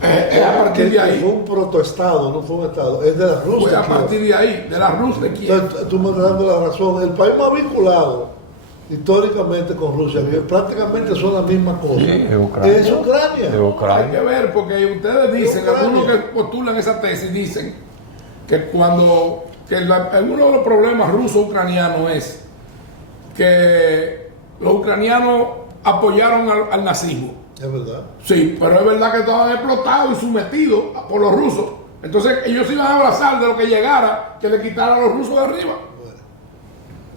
Es a partir de ahí. Fue un protoestado, no fue un Estado, es de la Rus Fue de a Kiev. partir de ahí, de la Rus de Kiev. Entonces, tú me estás dando la razón. El país más vinculado históricamente con Rusia, que prácticamente son la misma cosa, Sí, es Ucrania. es Ucrania. De Hay que Ucrania. ver, porque ustedes dicen, Ucrania. algunos que postulan esa tesis dicen que uno de los problemas ruso-ucranianos es que los ucranianos apoyaron al nazismo. Es verdad. Sí, pero es verdad que estaban explotados y sometidos por los rusos. Entonces ellos iban a abrazar de lo que llegara, que le quitara a los rusos de arriba.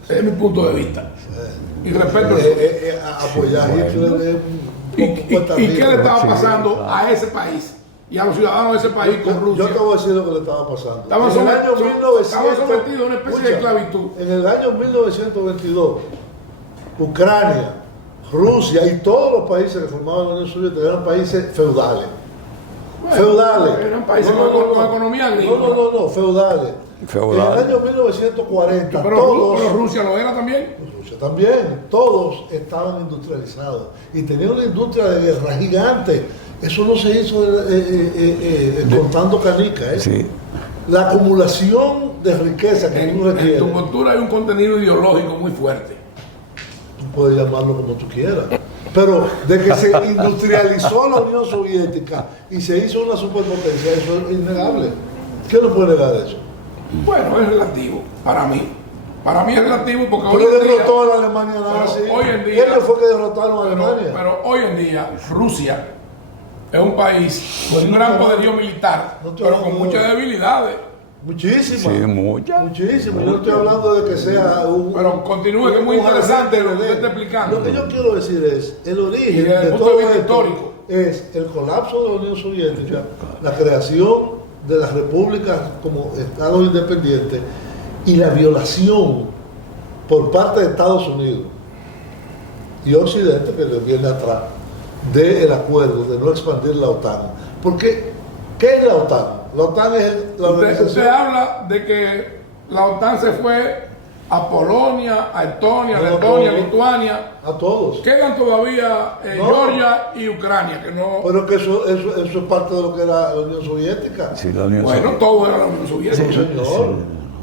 Ese es mi punto de vista. Y respeto Apoyar a Hitler es ¿Y qué le estaba pasando a ese país y a los ciudadanos de ese país con Rusia? Yo te voy a decir lo que le estaba pasando. Estaban sometidos a una especie de esclavitud. En el año 1922, Ucrania, Rusia y todos los países que formaban la Unión Soviética eran países feudales. Feudales. Eran países con economía agrícola. No, feudales. Feudales. En el año 1940, Pero todos, Rusia lo era también. Rusia también, todos estaban industrializados y tenían una industria de guerra gigante. Eso no se hizo cortando canica. Sí. La acumulación de riqueza que tú En requieres, tu cultura hay un contenido ideológico muy fuerte. tú puedes llamarlo como tú quieras. Pero de que se industrializó la Unión Soviética y se hizo una superpotencia, eso es innegable. ¿Quién no puede negar eso? Bueno, es relativo, para mí. Para mí es relativo porque ¿Por hoy qué en día... derrotó a la Alemania nazi? Pero hoy en día- ¿Quiénes fue que derrotaron a Alemania? Pero hoy en día, Rusia es un país con un gran poderío militar, No estoy pero con hablando muchas de- debilidades. Muchísimas. Sí, muchas. Muchísimo. Yo no estoy hablando de que sea un. Pero continúe, que es muy interesante lo que usted está explicando. Lo que yo quiero decir es: el Y origen desde el de punto todo de vista esto histórico. es el colapso de la Unión Soviética, la creación de las repúblicas como estados independientes y la violación por parte de Estados Unidos y Occidente, que le viene atrás, del acuerdo de no expandir la OTAN. Porque, ¿qué es la OTAN? La OTAN es la organización... Usted habla de que la OTAN se fue a Polonia, a Estonia, a Letonia, a Lituania. A todos. Quedan todavía Georgia y Ucrania, que no... Pero que eso es parte de lo que era la Unión Soviética. Sí, la Unión Bueno, todo era la Unión Soviética. No, señor.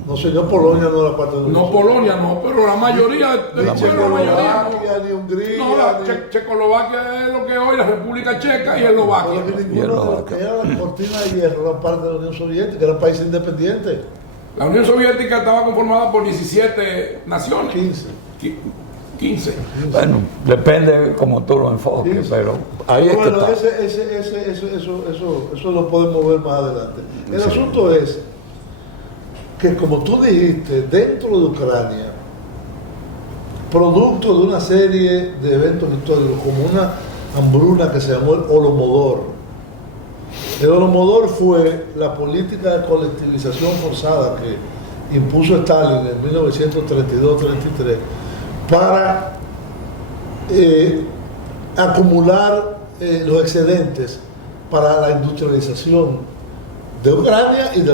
No, señor, Polonia no era parte de la Unión No, Polonia no, pero la mayoría de Ni la Checoslovaquia, mayoría ni Hungría, no, la ni... Checoslovaquia es lo que hoy la República Checa y Eslovaquia. Pero que ninguno de los que era la cortina de hierro era parte de la Unión Soviética, eran países independientes. La Unión Soviética estaba conformada por 17 naciones. 15. Bueno, depende como tú lo enfoques, pero ahí es que Bueno, está. eso lo podemos ver más adelante. El asunto es que, como tú dijiste, dentro de Ucrania, producto de una serie de eventos históricos, como una hambruna que se llamó el Holodomor. El Holodomor fue la política de colectivización forzada que impuso Stalin en 1932-33 para acumular los excedentes para la industrialización de Ucrania y de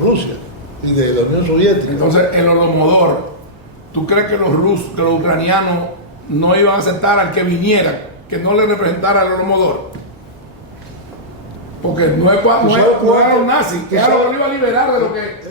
Rusia y de la Unión Soviética. Entonces, el Holodomor, ¿tú crees que los ucranianos no iban a aceptar al que viniera, que no le representara el Holodomor? Porque no era un nazi, que era lo que lo iba a liberar de lo que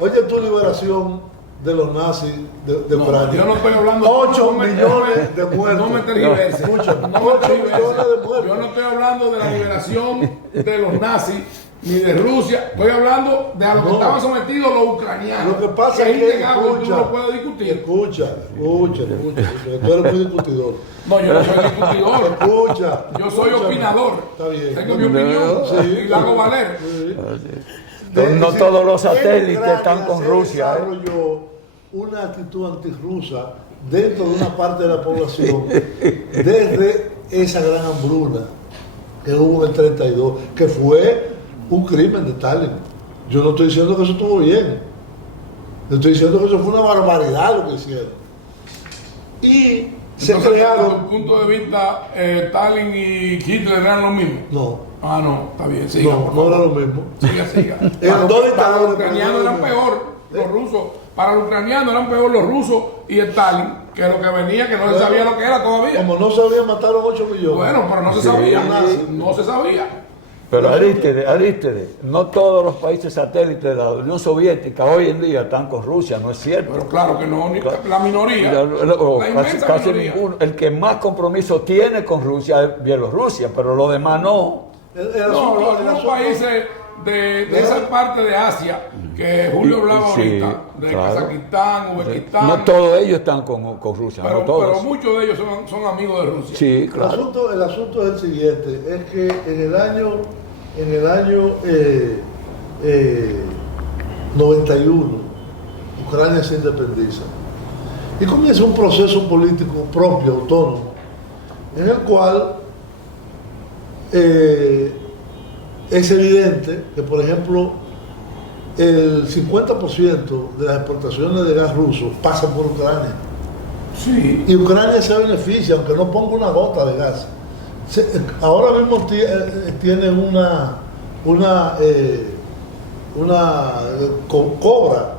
Oye, tu liberación de los nazis de Ucrania. Yo no estoy hablando 8 millones de muertos. No me tergiverses. Escucha, No me 8 tergiverses. millones de muertos. Yo no estoy hablando de la liberación de los nazis ni de Rusia. Estoy hablando de a lo que estaban sometidos los ucranianos. Lo que pasa es que, innegable, tú no lo puedes discutir. Escucha. Tú eres muy discutidor. No, yo no soy discutidor. Escucha. Yo soy opinador. Está bien. Tengo mi opinión y la hago valer. No todos los satélites están con Rusia. Se desarrolló una actitud antirrusa dentro de una parte de la población desde esa gran hambruna que hubo en el 32, que fue un crimen de Stalin. Yo no estoy diciendo que eso estuvo bien. Yo estoy diciendo que eso fue una barbaridad lo que hicieron. Y se Entonces, crearon... desde tu punto de vista, Stalin y Hitler eran lo mismo. No. Ah, no, está bien, siga. No era lo mismo. Siga. Eran dos Para los dictadores. ucranianos eran peor los rusos. Para los ucranianos eran peor los rusos y Stalin, que lo que venía, que no se sabía lo que era todavía. Como no sabía, mataron 8 millones. Bueno, pero no se sabía. No se sabía. Pero Arístide, no todos los países satélites de la Unión Soviética hoy en día están con Rusia, no es cierto. Pero claro que no, la minoría. La inmensa casi minoría. ninguno. El que más compromiso tiene con Rusia es Bielorrusia, pero los demás no. No, los países de esa parte de Asia que Julio hablaba Sí, ahorita, de claro. Kazajistán, Uzbekistán. No todos ellos están con Rusia, no pero todos. muchos de ellos son amigos de Rusia. Sí, El claro. asunto es el siguiente, es que en el año 91 Ucrania se independiza y comienza un proceso político propio, autónomo, en el cual es evidente que, por ejemplo, el 50% de las exportaciones de gas ruso pasan por Ucrania. Sí. Y Ucrania se beneficia, aunque no ponga una gota de gas. Ahora mismo tiene cobra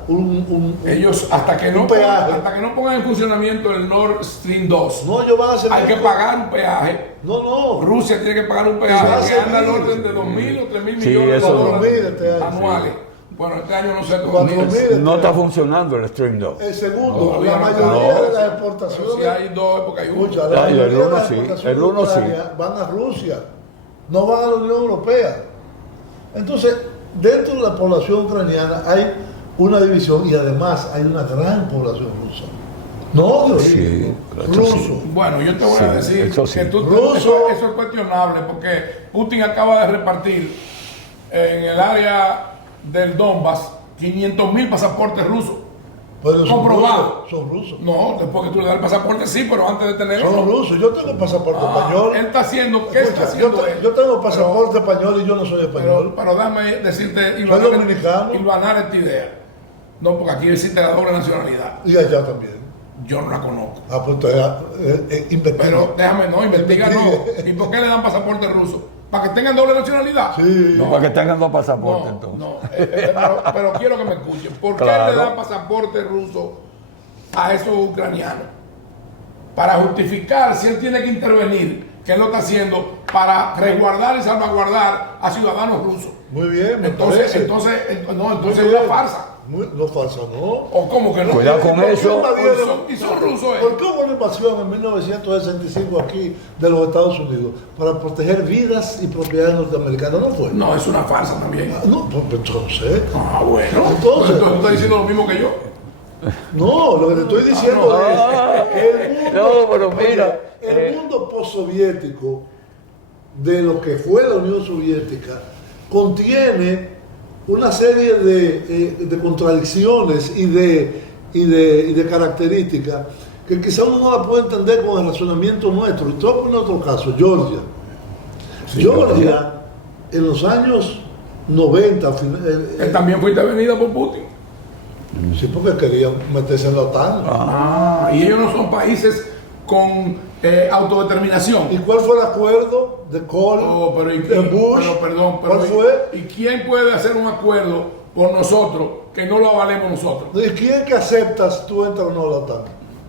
Ellos hasta que no pongan en funcionamiento el Nord Stream 2, No, ellos van a hacer... hay que pagar un peaje. No. Rusia tiene que pagar un va a peaje que seguir. anda al orden de 2.000 o 3.000 Sí, millones de eso dólares 4.000 este año, anuales. Bueno, este año no sé 4.000. No está funcionando el Stream 2. El segundo, Todavía la no mayoría está. de las Pero exportaciones... si hay dos, porque hay uno. Escucha, la Ay, el mayoría de uno las sí, exportaciones el uno de Ucrania van a Rusia, no van a la Unión Europea. Entonces, dentro de la población ucraniana hay una división y además hay una gran población rusa. No de origen, Sí, claro, ruso. sí. Bueno, yo te voy a decir eso sí. que Ruso. eso es cuestionable porque Putin acaba de repartir en el área del Donbass 500.000 pasaportes rusos. Pero son comprobado. rusos, son rusos. No, después que tú le das el pasaporte, sí, pero antes de tenerlo. Son no. rusos. Yo tengo pasaporte español. Él está haciendo, ¿qué está Escucha, haciendo él? yo tengo pasaporte español y yo no soy español. Pero déjame decirte, dominicano. Ilvanar esta idea. No, porque aquí existe la doble nacionalidad. Y allá también. Yo no la conozco. Ah, pues investiga. Pero déjame, no, investiga no. ¿Y por qué le dan pasaporte ruso? ¿Para que tengan doble nacionalidad? Sí. No, para que tengan dos pasaportes, No, entonces. no, pero quiero que me escuchen. ¿Por qué Claro. le dan pasaporte ruso a esos ucranianos? Para justificar si él tiene que intervenir, que él lo está haciendo para resguardar y salvaguardar a ciudadanos rusos. Muy bien, me Entonces parece. Entonces es una farsa. No falsa, no. ¿O cómo que no? Cuidado con ¿Por qué eso. invadieron? Y son rusos, ¿Por qué hubo una invasión en 1965 aquí de los Estados Unidos? Para proteger vidas y propiedades norteamericanas, ¿no fue? No, es una farsa también. No, pues entonces. Ah, bueno. Entonces- Tú estás diciendo lo mismo que yo. No, lo que te estoy diciendo es que el mundo, No, pero mira, el mundo postsoviético de lo que fue la Unión Soviética contiene una serie de contradicciones y de características que quizá uno no la puede entender con el razonamiento nuestro. Y todo en otro caso, Georgia. Georgia, en los años 90, Él también fue intervenida por Putin. sí, porque querían meterse en la OTAN. Y ellos no son países con autodeterminación. ¿Y cuál fue el acuerdo de Cole, Oh, pero, de Bush? pero perdón, ¿Cuál fue? ¿y quién puede hacer un acuerdo por nosotros que no lo avalemos nosotros? ¿Y quién que acepta si tú entras o no a la OTAN?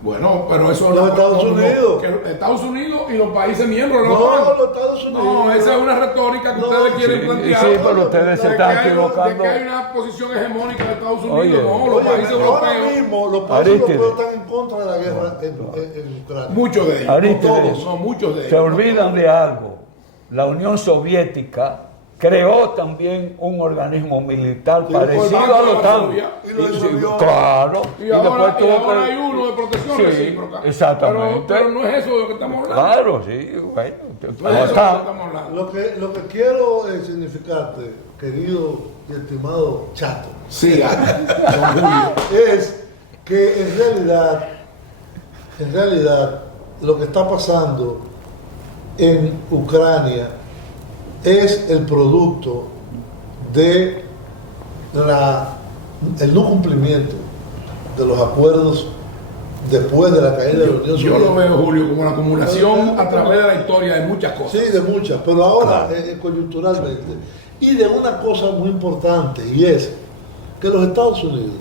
Bueno, pero eso Los Estados Unidos. que Estados Unidos y los países miembros de la No, OTAN. los Estados Unidos. No, esa es una retórica que No, ustedes quieren sí, plantear. sí, pero ustedes se de están que hay- equivocando. De que hay una posición hegemónica de Estados Unidos. Oye, no, los Oye, países ahora europeos, mismo los países Arístide. europeos están en contra de la guerra en Ucrania. muchos de ellos. Arístide, No todos, no, muchos de ellos. se olvidan de algo. La Unión Soviética creó también un organismo militar Sí, parecido por a la OTAN. Varsovia. Y lo disolvió. Claro. Y ahora tuvo hay uno de protección Sí, recíproca. exactamente. Pero no es eso de lo que estamos hablando. Claro, sí. Bueno, No es eso de la lo que OTAN. estamos hablando. Lo que quiero significarte, querido y estimado Chato, Siga, don Julio. es que en realidad, lo que está pasando en Ucrania es el producto de el no cumplimiento de los acuerdos después de la caída de la Unión Yo lo Soviética. veo, Julio, como la acumulación a través de la historia de muchas cosas. Sí, de muchas, pero ahora coyunturalmente. Y de una cosa muy importante, y es que los Estados Unidos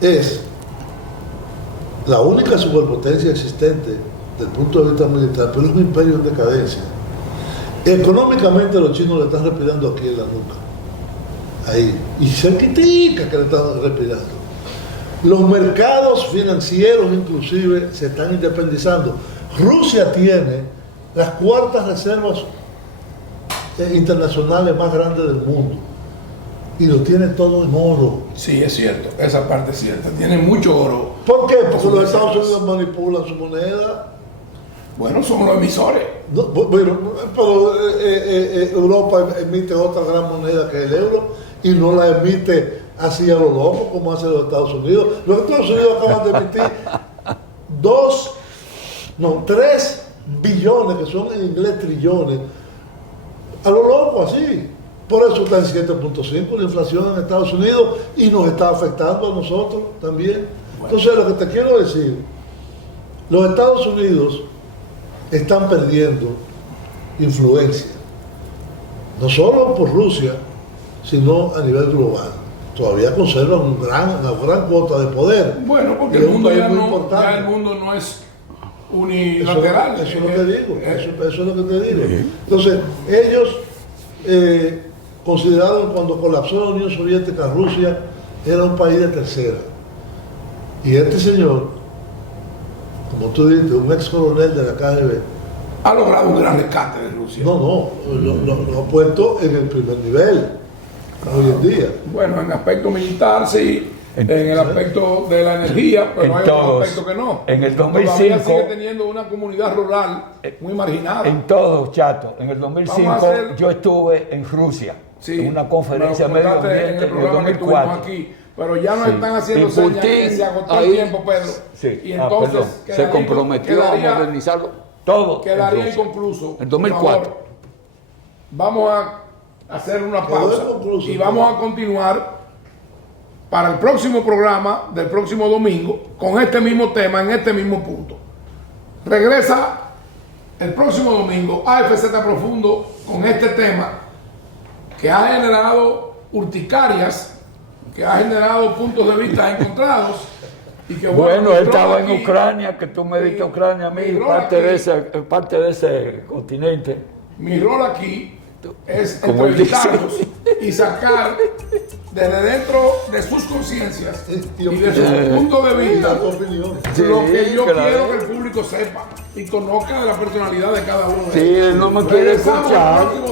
es la única superpotencia existente desde el punto de vista militar, pero es un imperio en decadencia. Económicamente los chinos le están respirando aquí en la nuca. Ahí. Y se critica que le están respirando. Los mercados financieros inclusive se están independizando. Rusia tiene las cuartas reservas internacionales más grandes del mundo. Y lo tiene todo en oro. Sí, es cierto, esa parte es cierta. Tiene mucho oro. ¿Por qué? Porque los Estados Unidos manipulan su moneda. Bueno, somos los emisores. No, bueno, pero Europa emite otra gran moneda que el euro y no la emite así a lo loco como hacen los Estados Unidos. Los Estados Unidos acaban de emitir 3 billones, que son en inglés trillones, a lo loco así. Por eso está en 7.5 la inflación en Estados Unidos y nos está afectando a nosotros también. Entonces, lo que te quiero decir, los Estados Unidos están perdiendo influencia, no solo por Rusia, sino a nivel global. Todavía conservan una gran cuota de poder. Bueno, porque Y el es un mundo país ya muy no, importante. ya el mundo no es Eso, unilateral. eso es lo que digo, eso es lo que te digo. Entonces, ellos consideraron cuando colapsó la Unión Soviética, Rusia era un país de tercera. Y este señor, como tú dices, un ex coronel de la KGB, Ha logrado un gran rescate de Rusia. lo ha puesto en el primer nivel hoy en día. Bueno, en aspecto militar sí, en el aspecto de la energía, pero En hay otro todos. aspecto que no. En el Todavía 2005 sigue teniendo una comunidad rural muy marginada. En todo, chato. En el 2005 Vamos a hacer- yo estuve en Rusia, Sí, en una conferencia de me lo medio contaste ambiente en el en el programa que tuvimos 2004. aquí Pero ya nos están haciendo y señas que Putin, se agotó ahí- el tiempo, Pedro. Sí. Y entonces perdón. Se comprometió a modernizarlo todo. Quedaría en Rusia. inconcluso. En Por 2004. favor, vamos a hacer una Quedó pausa inconcluso, y vamos a continuar para el próximo programa del próximo domingo con este mismo tema, en este mismo punto. Regresa el próximo domingo AFZ Profundo con este tema que ha generado urticarias, que ha generado puntos de vista encontrados. Y que, Bueno, mi él rol estaba en aquí- Ucrania, que tú me diste Ucrania a mí, mi rol parte de ese continente. Mi rol aquí es Como él dice. entrevistarlos y sacar desde dentro de sus conciencias y de sus puntos de vista Tu opinión. Sí, lo que yo claro. quiero que el público sepa y conozca de la personalidad de cada uno de Sí, ellos. él no me quiere Regresamos el escuchar. próximo